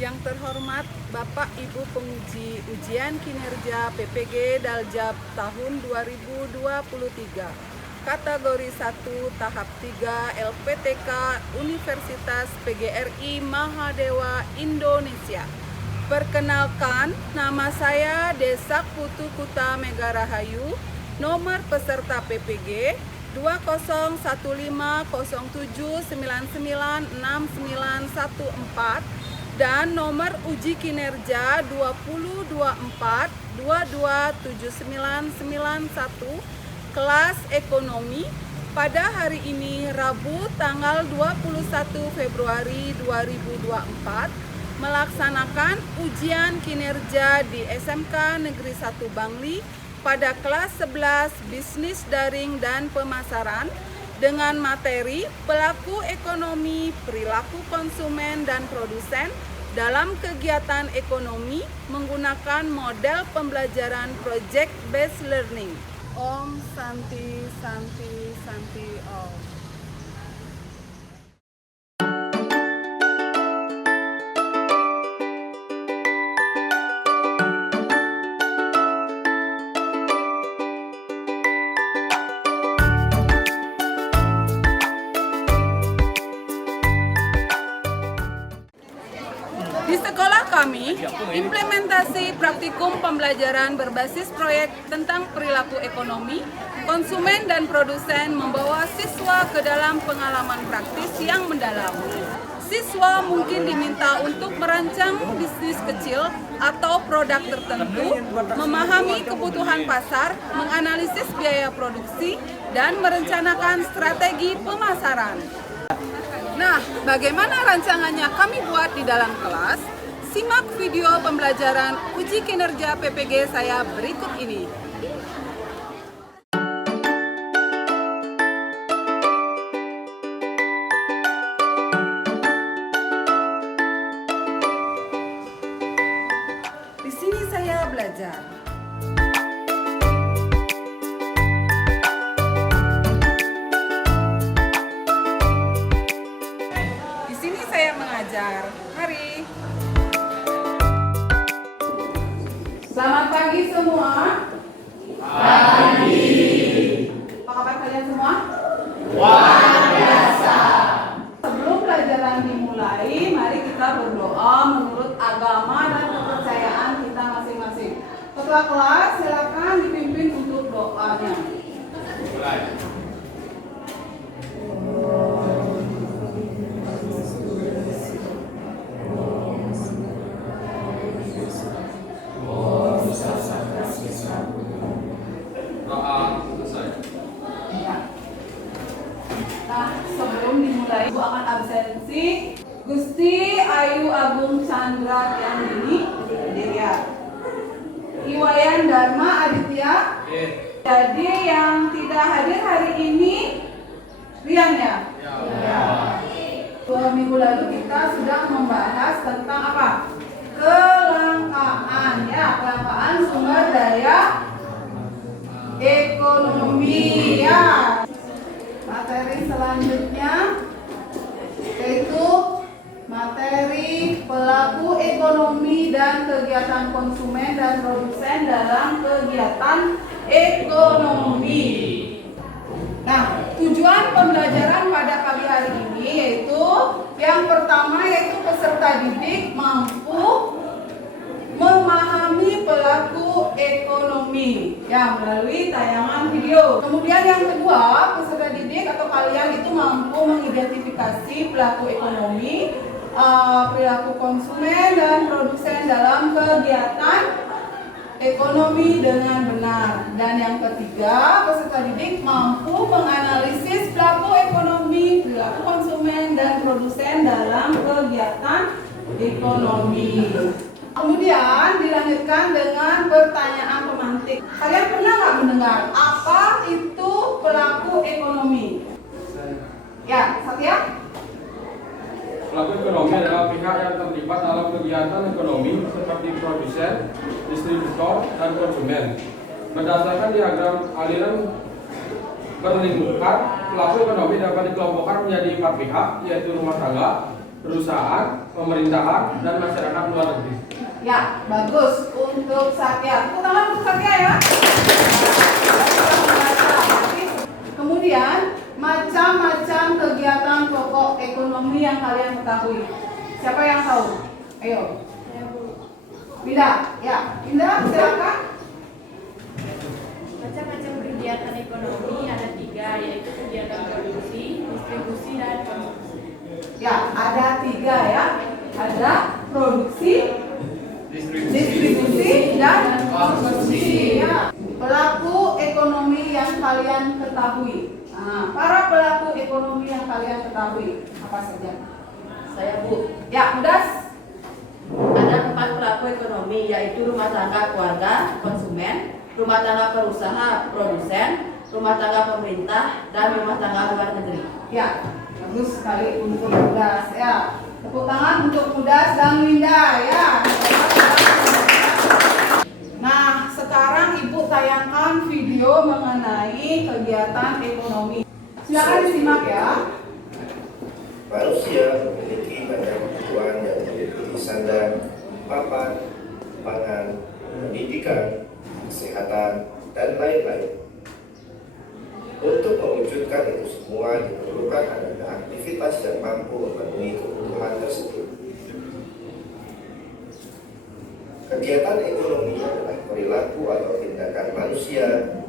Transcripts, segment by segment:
Yang terhormat Bapak Ibu penguji ujian kinerja PPG Daljab tahun 2023, kategori 1 tahap 3 LPTK Universitas PGRI Mahadewa Indonesia. Perkenalkan, nama saya Desak Putu Kuta Megarahayu, nomor peserta PPG 201507996914 dan nomor uji kinerja 2024-227991 kelas ekonomi pada hari ini Rabu tanggal 21 Februari 2024 melaksanakan ujian kinerja di SMK Negeri 1 Bangli pada kelas 11 Bisnis Daring dan Pemasaran dengan materi pelaku ekonomi, perilaku konsumen dan produsen dalam kegiatan ekonomi menggunakan model pembelajaran project based learning. Om Santi Santi Santi Om. Di sekolah kami, implementasi praktikum pembelajaran berbasis proyek tentang perilaku ekonomi, konsumen dan produsen membawa siswa ke dalam pengalaman praktis yang mendalam. Siswa mungkin diminta untuk merancang bisnis kecil atau produk tertentu, memahami kebutuhan pasar, menganalisis biaya produksi, dan merencanakan strategi pemasaran. Nah, bagaimana rancangannya kami buat di dalam kelas? Simak video pembelajaran uji kinerja PPG saya berikut ini. Di sini saya belajar. Mari. Selamat pagi semua. Pagi. Apa kabar kalian semua? Luar biasa. Sebelum pelajaran dimulai, mari kita berdoa menurut agama dan kepercayaan kita masing-masing. Ketua kelas, silakan dipimpin untuk doanya. Mulai. Nah, sebelum dimulai, Ibu akan absensi. Gusti Ayu Agung Chandra Tiandini, Dirya. Iwayan Dharma Aditya. Jadi yang tidak hadir hari ini, Rian ya? Ya. 2 minggu lalu kita sudah membahas tentang apa? Kelangkaan, ya, kelangkaan sumber daya ekonomi, ya. Materi selanjutnya yaitu materi pelaku ekonomi dan kegiatan konsumen dan produsen dalam kegiatan ekonomi. Nah, tujuan pembelajaran pada pagi hari ini yaitu yang pertama yaitu peserta didik mampu memahami pelaku ekonomi ya melalui tayangan video. Kemudian yang kedua, peserta didik atau kalian itu mampu mengidentifikasi pelaku ekonomi, perilaku konsumen dan produsen dalam kegiatan ekonomi dengan benar. Dan yang ketiga, peserta didik mampu menganalisis pelaku ekonomi, perilaku konsumen dan produsen dalam kegiatan ekonomi. Kemudian dilanjutkan dengan pertanyaan pemantik. Kalian pernah nggak mendengar apa itu pelaku ekonomi? Ya, Satya? Pelaku ekonomi adalah pihak yang terlibat dalam kegiatan ekonomi seperti produsen, distributor, dan konsumen. Berdasarkan diagram aliran berlingkuran, pelaku ekonomi dapat dikelompokkan menjadi 4 pihak, yaitu rumah tangga, perusahaan, pemerintahan, dan masyarakat luar negeri. Ya, bagus untuk Satya. Tepuk tangan untuk Satya ya. Kemudian, macam-macam kegiatan pokok ekonomi yang kalian ketahui. Siapa yang tahu? Ayo. Winda, ya. Winda, silakan. Macam-macam kegiatan ekonomi ada 3, yaitu kegiatan produksi, distribusi, dan konsumsi. Ya, ada 3 ya. Ada produksi, distribusi, dan konsumsi. Ya. Pelaku ekonomi yang kalian ketahui. Nah, para pelaku ekonomi yang kalian ketahui apa saja? Saya Bu, Ya, Mudas. ada 4 pelaku ekonomi, yaitu rumah tangga keluarga, konsumen, rumah tangga perusahaan, produsen, rumah tangga pemerintah, dan rumah tangga luar negeri. Ya, bagus sekali untuk Mudas ya. Tepuk tangan untuk Mudas dan Winda ya. Nah, sekarang Ibu tayangkan video mengenai kegiatan ekonomi. Silakan disimak ya. Manusia memiliki banyak kebutuhan yang meliputi sandang, papan, pangan, pendidikan, kesehatan, dan lain-lain. Untuk mewujudkan itu semua diperlukan adanya aktivitas yang mampu memenuhi kebutuhan tersebut. Kegiatan ekonomi adalah perilaku atau tindakan manusia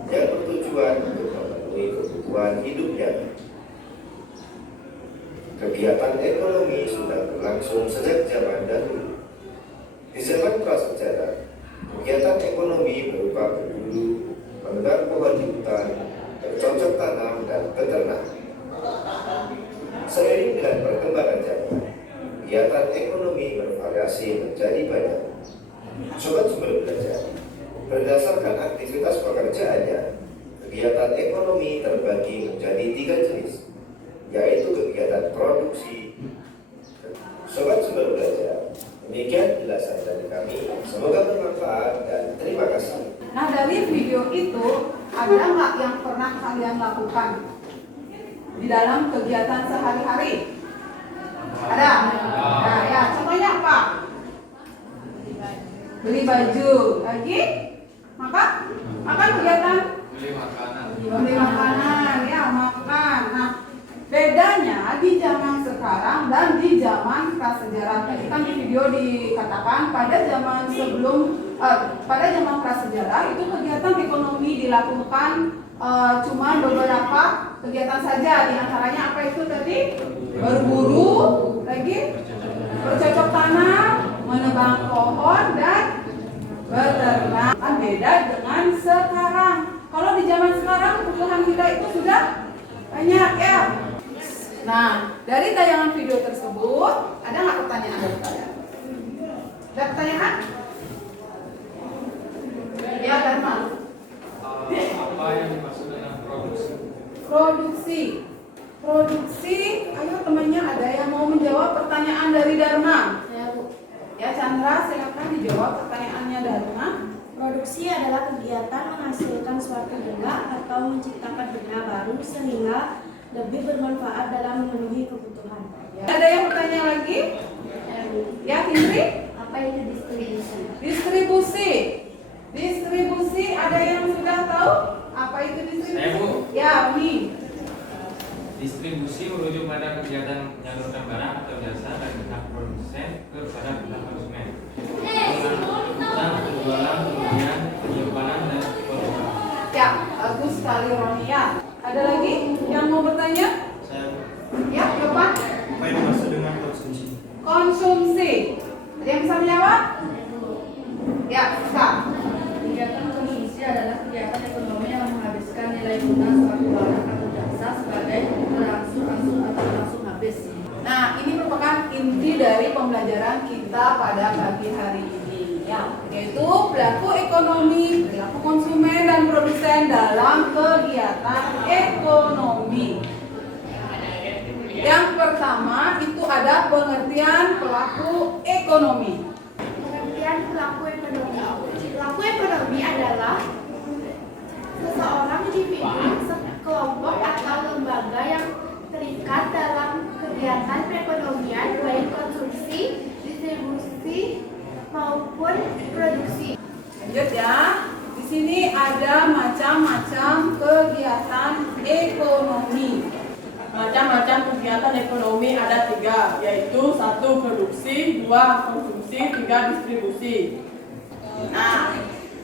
yang bertujuan untuk memenuhi kebutuhan hidupnya. Kegiatan ekonomi sudah berlangsung sejak zaman dahulu. Di zaman prasejarah, kegiatan ekonomi berupa berburu, menebang pohon di hutan, bercocok tanam, dan beternak. Seiring dengan perkembangan zaman, kegiatan ekonomi bervariasi menjadi banyak. Sobat Sumber Belajar, berdasarkan aktivitas pekerjaannya, kegiatan ekonomi terbagi menjadi 3 jenis, yaitu kegiatan produksi. Sobat Sumber Belajar, demikian penjelasan dari kami. Semoga bermanfaat dan terima kasih. Nah, dari video itu ada nggak yang pernah kalian lakukan di dalam kegiatan sehari-hari? Ada? Nah, ya, contohnya apa? Beli baju. Lagi? Makan kegiatan? Beli makanan, ya, makan. Nah, bedanya di zaman sekarang dan di zaman prasejarah. Tadi kan di video dikatakan pada zaman pada zaman prasejarah itu kegiatan ekonomi dilakukan cuma beberapa kegiatan saja. Di antaranya apa itu tadi? Berburu, lagi bercocok tanam, menebang pohon, dan beternak. Beda dengan sekarang. Kalau di zaman sekarang kebutuhan kita itu sudah banyak ya. Nah, dari tayangan video tersebut ada nggak pertanyaan dari kalian? Ada pertanyaan? Ya, Dharma. Apa yang dimaksud dengan produksi? Produksi. Ayo temannya ada yang mau menjawab pertanyaan dari Dharma? Saya Bu. Ya, Chandra, silakan dijawab pertanyaannya Dharma. Produksi adalah kegiatan menghasilkan suatu benda atau menciptakan benda baru sehingga lebih bermanfaat dalam memenuhi kebutuhan. Ada yang bertanya lagi? Ya, Tindri? Apa itu distribusi? Distribusi, ada yang sudah tahu apa itu distribusi? Saya, Bu. Ya, Umi. Distribusi merujuk pada kegiatan menyalurkan barang atau jasa dari pihak produsen kepada pihak konsumen. Penjualan, pembelian, penyimpanan, dan penjualan. Ya, bagus sekali Ronia. Ada lagi yang mau bertanya? Saya, Ya, Yopan. Apa yang dimaksud dengan konsumsi? Konsumsi. Ada yang bisa menjawab? Ya, bisa. Kegiatan konsumsi adalah kegiatan ekonomi yang menghabiskan nilai guna suatu barang atau jasa sebagai berangsur-angsur atau langsung habis. Nah, ini merupakan inti dari pembelajaran kita pada pagi hari ini, ya, yaitu pelaku ekonomi, perilaku konsumen, dan produsen dalam kegiatan ekonomi. Yang pertama itu ada pengertian pelaku ekonomi. Pengertian pelaku ekonomi. Pelaku ekonomi adalah seseorang individu, kelompok atau lembaga yang terikat dalam kegiatan perekonomian baik konsumsi, distribusi, maupun produksi. Lanjut ya. Di sini ada macam-macam kegiatan ekonomi. Macam-macam kegiatan ekonomi ada 3, yaitu 1 produksi, 2 konsumsi, 3 distribusi. Nah,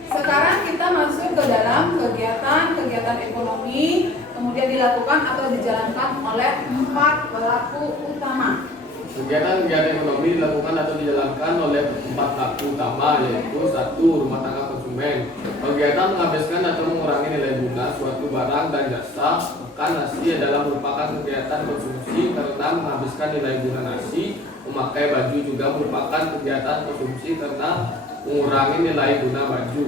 sekarang kita masuk ke dalam kegiatan ekonomi, kemudian dilakukan atau dijalankan oleh 4 pelaku utama. Kegiatan ekonomi dilakukan atau dijalankan oleh 4 pelaku utama, yaitu 1. Rumah tangga konsumen. Kegiatan menghabiskan atau mengurangi nilai guna suatu barang dan jasa. Makan nasi adalah merupakan kegiatan konsumsi karena menghabiskan nilai guna nasi. Memakai baju juga merupakan kegiatan konsumsi karena mengurangi nilai guna baju.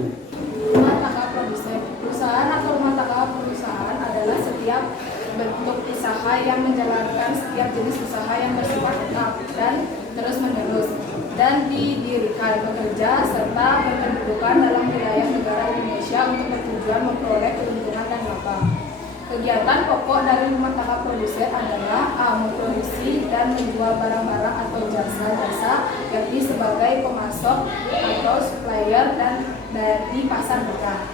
Rumah tangga produsen. Perusahaan atau rumah tangga perusahaan adalah setiap bentuk usaha yang menjalankan setiap jenis usaha yang bersifat tetap dan terus-menerus dan didirikan, bekerja, serta berkedudukan dalam wilayah negara Indonesia untuk bertujuan memperoleh keuntungan dan laba. Kegiatan pokok dari rumah tangga produsen adalah memproduksi dan menjual barang-barang atau jasa-jasa, yakni sebagai pemasok atau supplier dan dari pasar besar.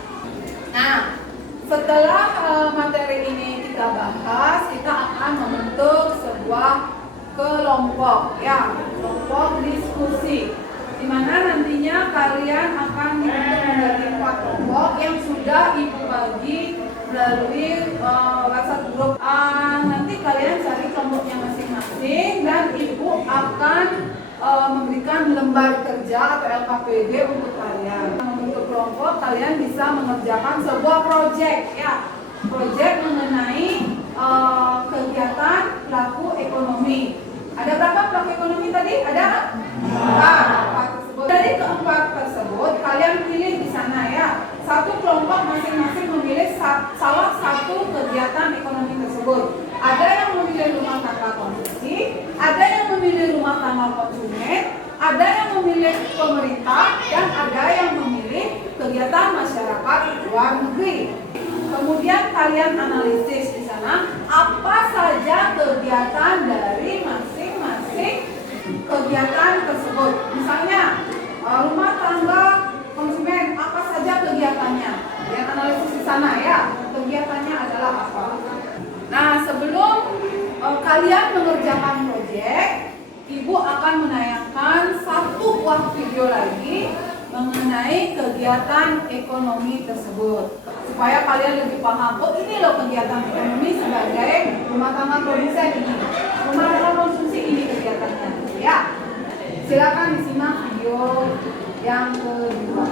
Nah, setelah materi ini kita bahas, kita akan membentuk sebuah kelompok, ya, kelompok diskusi, di mana nantinya kalian akan dibentuk menjadi 4 kelompok yang sudah ibu bagi melalui WhatsApp grup. Nanti kalian cari kelompoknya masing-masing dan ibu akan memberikan lembar kerja atau LKPD untuk kalian. Membentuk kelompok, kalian bisa mengerjakan sebuah proyek, ya, proyek mengenai kegiatan pelaku ekonomi. Ada berapa pelaku ekonomi tadi? Ada 4 tersebut. Dari keempat tersebut, kalian pilih di sana, ya. Satu kelompok masing-masing memilih salah satu kegiatan ekonomi tersebut. Ada yang memilih rumah tangga konsumsi, ada yang memilih rumah tangga konsumen, ada yang memilih pemerintah, dan ada yang memilih kegiatan masyarakat luar negeri. Kemudian kalian analisis di sana apa saja kegiatan dari masing-masing kegiatan tersebut. Misalnya rumah tangga konsumen, apa saja kegiatannya? Yang analisis di sana, ya, kegiatannya adalah apa. Nah, sebelum kalian mengerjakan proyek, ibu akan menayangkan 1 buah video lagi mengenai kegiatan ekonomi tersebut, supaya kalian lebih paham. Oh, ini loh kegiatan ekonomi sebagai rumah tangga produsen ini, rumah tangga konsumsi ini kegiatannya, ya. Silakan disimak video yang kedua.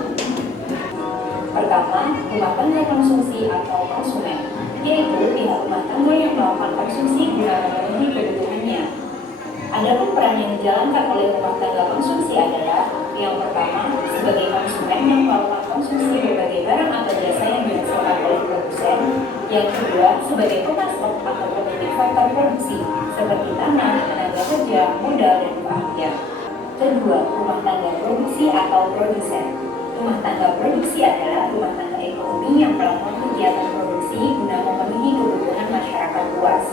Pertama, rumah tangga konsumsi atau konsumen, yaitu pihak rumah tangga yang melakukan konsumsi guna memenuhi kebutuhannya. Adapun peran yang dijalankan oleh rumah tangga konsumsi adalah yang pertama, sebagai konsumen yang melakukan konsumsi berbagai barang atau jasa yang dihasilkan oleh produsen. Yang kedua, sebagai pemasok atau pemilik faktor produksi seperti tanah, tenaga kerja, modal, dan keahlian. Kedua, rumah tangga produksi atau produsen. Rumah tangga produksi adalah rumah tangga ekonomi yang melakukan kegiatan produksi guna memenuhi kebutuhan masyarakat luas.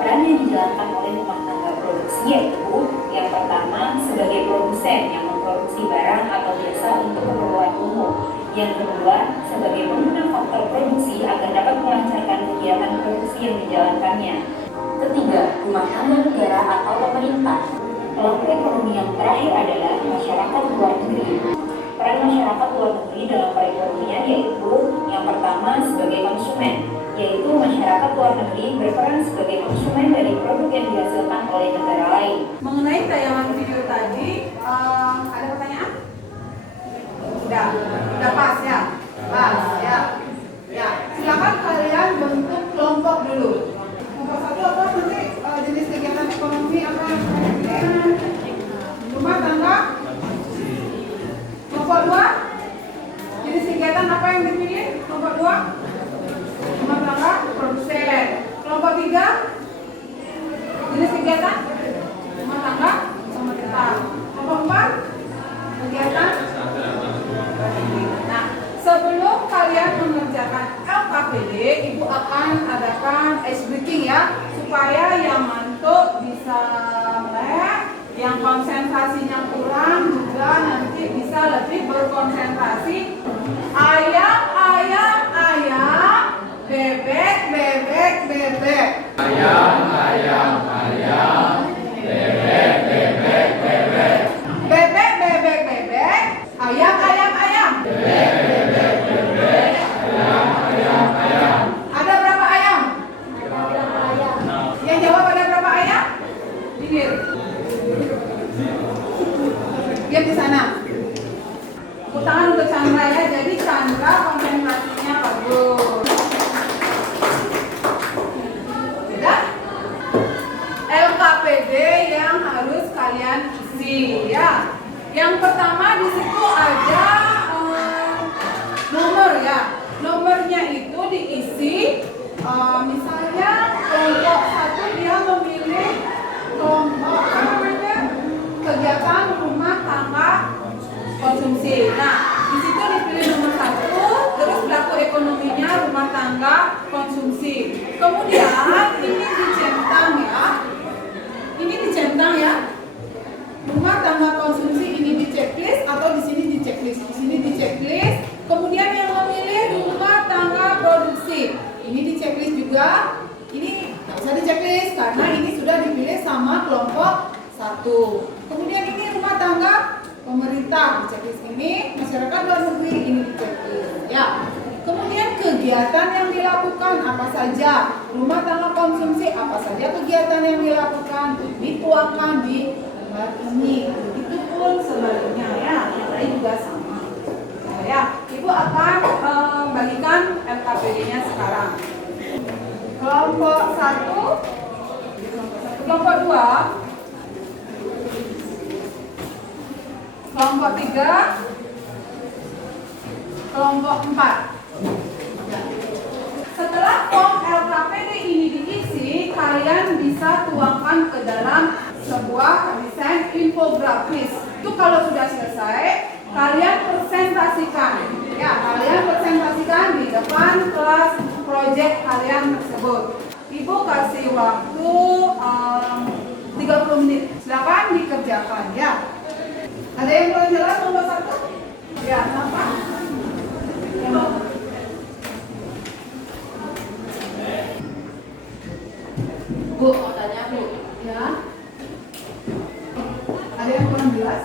Peran yang dijalankan oleh rumah tangga produksi yaitu yang pertama, sebagai produsen yang memproduksi barang atau jasa untuk keperluan umum. Yang kedua, sebagai pengguna faktor produksi agar dapat melancarkan kegiatan produksi yang dijalankannya. Ketiga, rumah tangga negara atau pemerintah. Pelaku ekonomi yang terakhir adalah masyarakat luar negeri. Peran masyarakat luar negeri dalam perekonomian yaitu yang pertama sebagai konsumen, yaitu masyarakat luar negeri berperan sebagai konsumen dari produk yang dihasilkan oleh negara lain. Mengenai tayangan video tadi, ada pertanyaan? Udah pas, ya? Pas, ya. Ya, silakan kalian bentuk kelompok dulu. Kelompok 1 apa nanti jenis kegiatan ekonomi apa yang kalian pilih? Rumah tangga. Kelompok 2, jenis kegiatan apa yang dipilih? Kelompok 2, rumah tangga produsen. Kelompok 3, jenis kegiatan rumah tangga pemerintah. Kelompok 4, Tepuk tangan untuk Chandra ya. Jadi Chandra konsentrasinya bagus. Udah? LKPD yang harus kalian isi ya. Yang pertama di situ ada nomor ya. Nomornya itu diisi misalnya kelompok 1 dia memilih kelompok kegiatan rumah tangga konsumsi. Nah, di situ dipilih nomor 1, terus pelaku ekonominya rumah tangga konsumsi. Kemudian ini dicentang ya. Ini dicentang ya. Rumah tangga konsumsi ini di checklist atau di sini di checklist. Di sini di checklist. Kemudian yang memilih rumah tangga produksi. Ini di checklist juga. Ini nggak usah di checklist karena ini sudah dipilih sama kelompok 1. Kemudian ini rumah tangga pemerintah di checklist ini, masyarakat luar negeri ini di checklist ya. Kemudian kegiatan yang dilakukan apa saja, rumah tangga konsumsi apa saja kegiatan yang dilakukan dituangkan di lembar ini. Itu pun sebaliknya ya, yang lain juga sama. Nah, ya, Ibu akan bagikan LKPD-nya sekarang. Kelompok 1, kelompok 2, kelompok 3, kelompok 4. Setelah form LKPD ini diisi, kalian bisa tuangkan ke dalam sebuah desain infografis. Itu kalau sudah selesai, kalian presentasikan. Ya, kalian presentasikan di depan kelas proyek kalian tersebut. Ibu kasih waktu 30 menit. Silakan dikerjakan ya. Ada yang belum jelas nomor 1? Ya, apa? Bu, mau tanya Bu. Ya. Ada yang kurang jelas?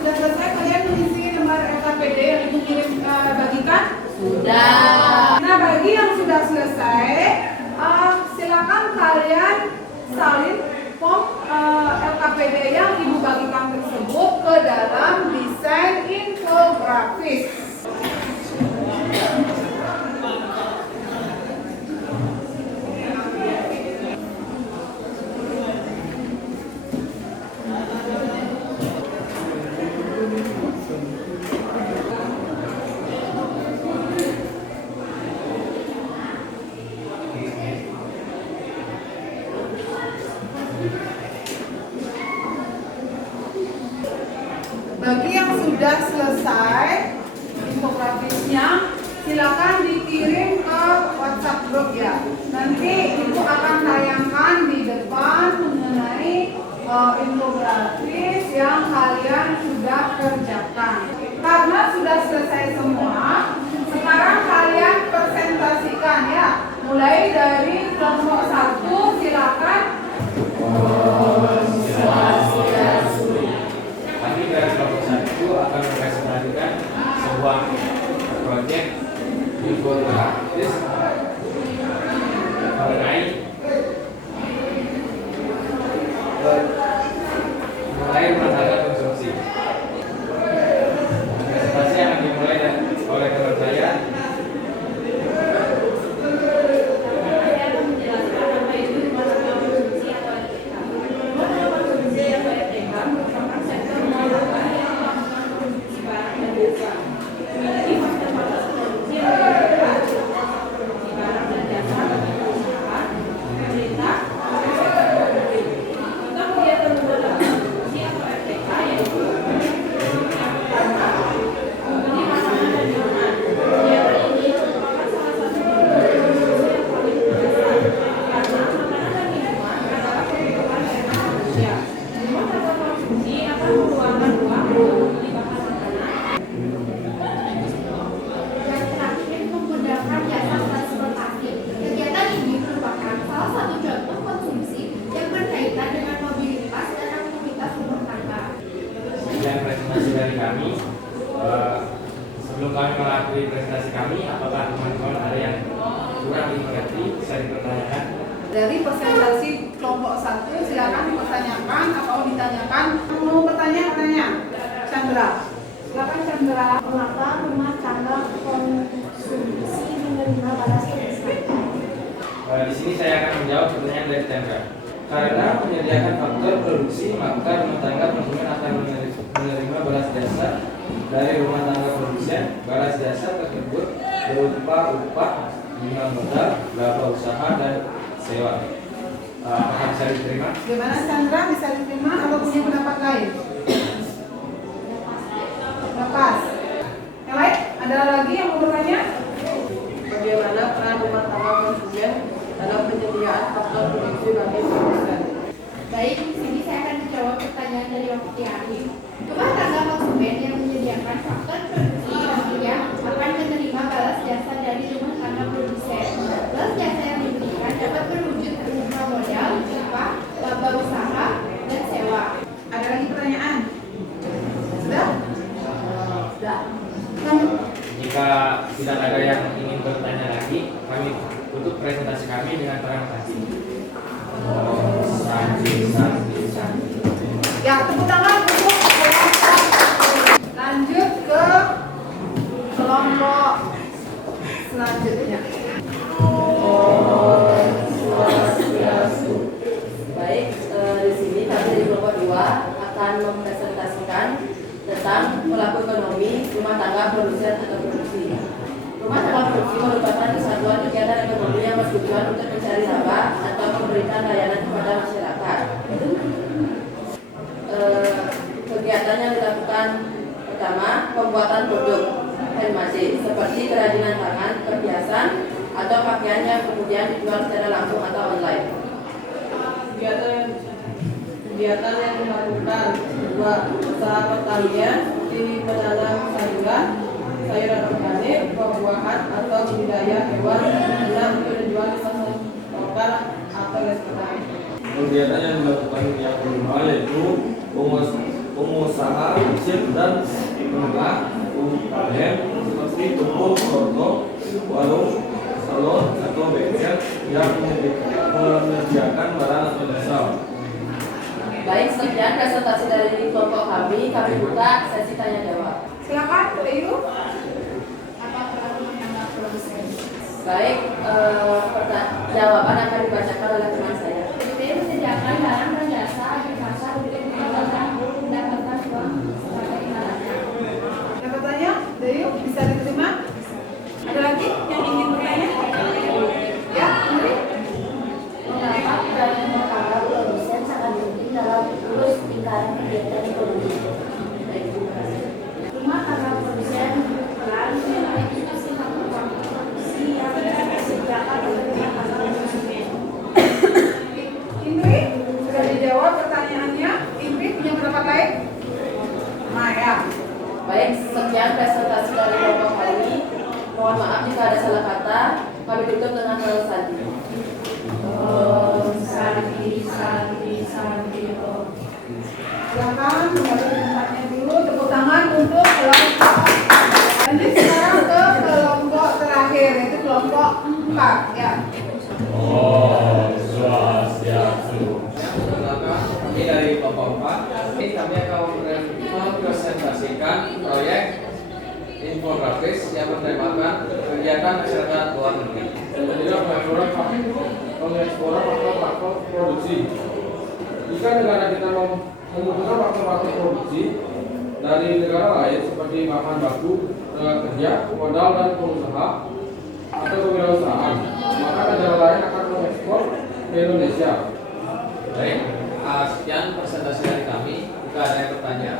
Sudah selesai kalian mengisi lembar LKPD yang Ibu bagikan? Sudah. Nah, bagi yang sudah selesai, silakan kalian salin form LKPD yang Ibu bagikan tersebut ke dalam desain infografis. Bagi yang sudah selesai infografisnya, silakan dikirim ke WhatsApp grup ya. Nanti Ibu akan tayangkan di depan mengenai infografis yang kalian sudah kerjakan. Karena sudah selesai semua, sekarang kalian presentasikan ya. Mulai dari kelompok 1, silakan. Kami dari kelompok 1 akan mempresentasikan sebuah proyek infografis mengerti, bisa dipertanyakan. Dari presentasi kelompok 1, silakan dipertanyakan atau ditanyakan. Mau bertanya? Chandra. Silakan Chandra. Mengapa rumah tangga konsumsi menerima balas desa? Di sini saya akan menjawab pertanyaan dari Chandra. Karena menyediakan faktor produksi, maka rumah tangga konsumen akan menerima balas jasa dari rumah tangga produsen. Balas jasa tersebut berupa upah, bunga modal, laba usaha, dan sewa. Apakah bisa diterima? Gimana Chandra, bisa diterima atau punya pendapat lain? Lepas. Yang lain? Ada lagi yang mau bertanya? Bagaimana peran rumah tangga konsumen dalam penyediaan faktor produksi bagi produsen? Baik, di sini saya akan menjawab pertanyaan dari Wakti Hakim. Rumah tangga konsumen yang menyediakan faktor produksi nantinya akan menerima balas jasa dari rumah tangga produsen. Balas jasa yang diberikan dapat berwujud berupa modal, upah, laba usaha, dan sewa. Ada lagi pertanyaan? Sudah? Sudah. Jika tidak ada yang ingin bertanya lagi, kami tutup presentasi kami dengan presentasi. Ya, tepuk tangan untuk kelompok. Lanjut ke kelompok selanjutnya. Baik, di sini kami di kelompok 2 akan mempresentasikan tentang pelaku ekonomi rumah tangga produsen atau produksi. Rumah tangga produksi merupakan kesatuan kegiatan ekonomi yang bertujuan untuk mencari laba atau memberikan layanan kepada masyarakat. Kegiatan yang dilakukan pertama, pembuatan produk handmade seperti kerajinan tangan, perhiasan, atau pakaian yang kemudian dijual secara langsung atau online. Kegiatan yang dilakukan kedua, usaha pertanian seperti menanam sayuran organik, buah-buahan, atau budidaya hewan yang untuk dijual di pasar lokal atau restoran. Kegiatan yang dilakukan yang kelima yaitu pengusaha kecil dan menengah UMKM seperti toko, warung, salon, atau bengkel yang menyediakan barang atau jasa. Baik, sekian presentasi dari kelompok kami buka sesi tanya jawab. Silakan, Ayu. Apa peran rumah tangga produsen? Baik, jawaban akan dibacakan oleh teman saya. PDP menyediakan barang dan jasa di pasar untuk mendapatkan uang sebagai imbalannya. Yang bertanya, Ayu, bisa diterima? Ada lagi yang ingin bertanya? Ya, Nuri. Mengapa peran rumah tangga produsen sangat penting dalam urus lingkaran kegiatan ekonomi? Baik, terima kasih. Rumah tangga produsen berperan sebagai faktor produksi yang disediakan oleh rumah tangga konsumen. Indri, sudah dijawab pertanyaannya. Indri punya pendapat lain? Maya. Baik, sekian presentasi dari kelompok kami. Mohon maaf jika ada salah kata. Kami tutup dengan hal tadi. Silakan kembali ke tempatnya dulu. Tepuk tangan untuk kelompok. Lanjut sekarang ke kelompok terakhir, yaitu kelompok 4. Ya. Kami dari kelompok 4, ini kami akan mempresentasikan proyek infografis yang bertemakan kegiatan masyarakat luar negeri. Kemudian mengeksplor faktor produksi. Jika negara kita membutuhkan faktor produksi dari negara lain seperti bahan baku, tenaga kerja, modal dan pengusaha atau kewirausahaan, maka negara lain akan mengekspor ke Indonesia. Baik, sekian presentasi dari kami. Jika ada yang bertanya,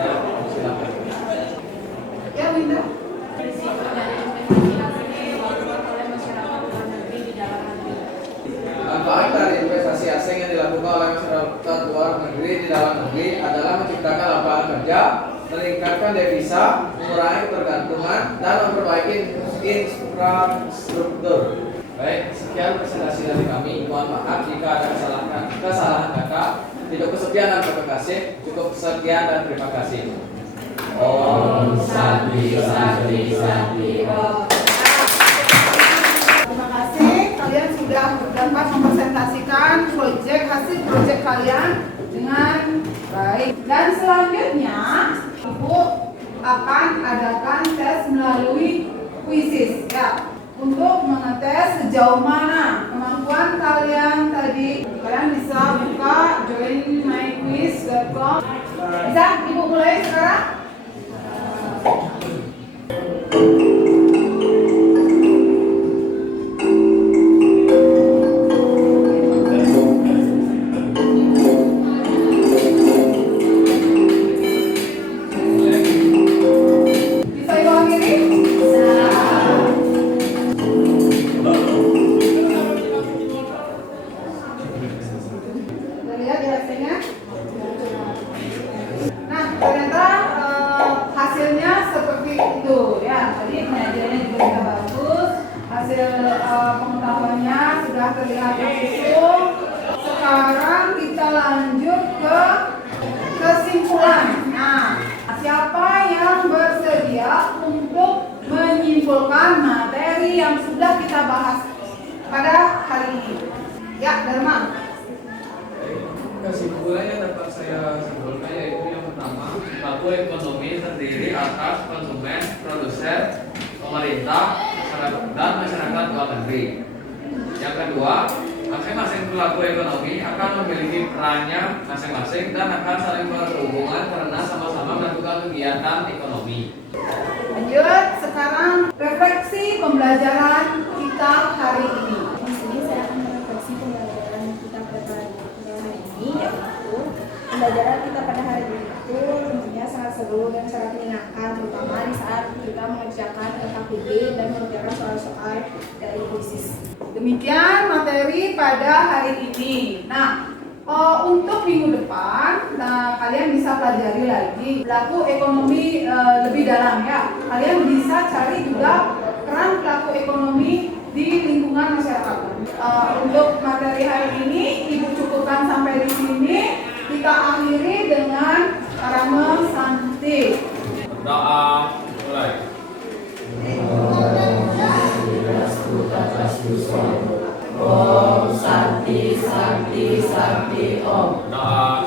ya silakan. Ya, Winda. Risiko dari investasi asing yang dilakukan oleh masyarakat luar negeri di dalam negeri. Manfaat dari investasi asing yang dilakukan oleh masyarakat luar negeri di dalam negeri adalah menciptakan lapangan kerja, meningkatkan devisa, mengurangi ketergantungan, dan memperbaiki infrastruktur. Baik, sekian presentasi dari kami. Mohon maaf jika ada kesalahan kata. Tidak kesekian dan terima kasih. Cukup sekian dan terima kasih. Om Santi Santi Santi Om. Terima kasih. presentasikan hasil proyek kalian dengan baik. Dan selanjutnya, Ibu akan adakan tes melalui kuisis ya, untuk mengetes sejauh mana kemampuan kalian tadi. Kalian bisa buka joinmyquiz.com. Bisa Ibu mulai sekarang? Bisa Ibu akhiri? Kita lihat di hasilnya. Nah, ternyata hasilnya seperti itu ya. Tadi penyajiannya juga sudah bagus. Hasil pengetahuannya sudah terlihat langsung. Sekarang kita lanjut ke kesimpulan. Nah, siapa yang bersedia untuk menyimpulkan materi yang sudah kita bahas pada hari ini? Ya, Dharma. Kesimpulannya dapat saya simpulkan yaitu yang pertama, pelaku ekonomi terdiri atas konsumen, produsen, pemerintah, dan masyarakat luar negeri. Yang kedua, masing-masing pelaku ekonomi akan memiliki perannya masing-masing dan akan saling berhubungan karena sama-sama melakukan kegiatan ekonomi. Lanjut, sekarang refleksi pembelajaran kita hari ini. Di sini saya akan merefleksi pembelajaran kita pada hari ini, yaitu pembelajaran kita pada hari ini itu tentunya sangat seru dan sangat menyenangkan, terutama di saat kita mengerjakan LKPD dan mengerjakan soal-soal dari kuisis. Demikian materi pada hari ini. Nah, untuk minggu depan, kalian bisa pelajari lagi pelaku ekonomi lebih dalam ya. Kalian bisa cari juga peran pelaku ekonomi di lingkungan masyarakat. Untuk materi hari ini, Ibu cukupkan sampai di sini. Kita akhiri dengan Rama Santi. Doa mulai. Om Santi Santi Santi Om. Doa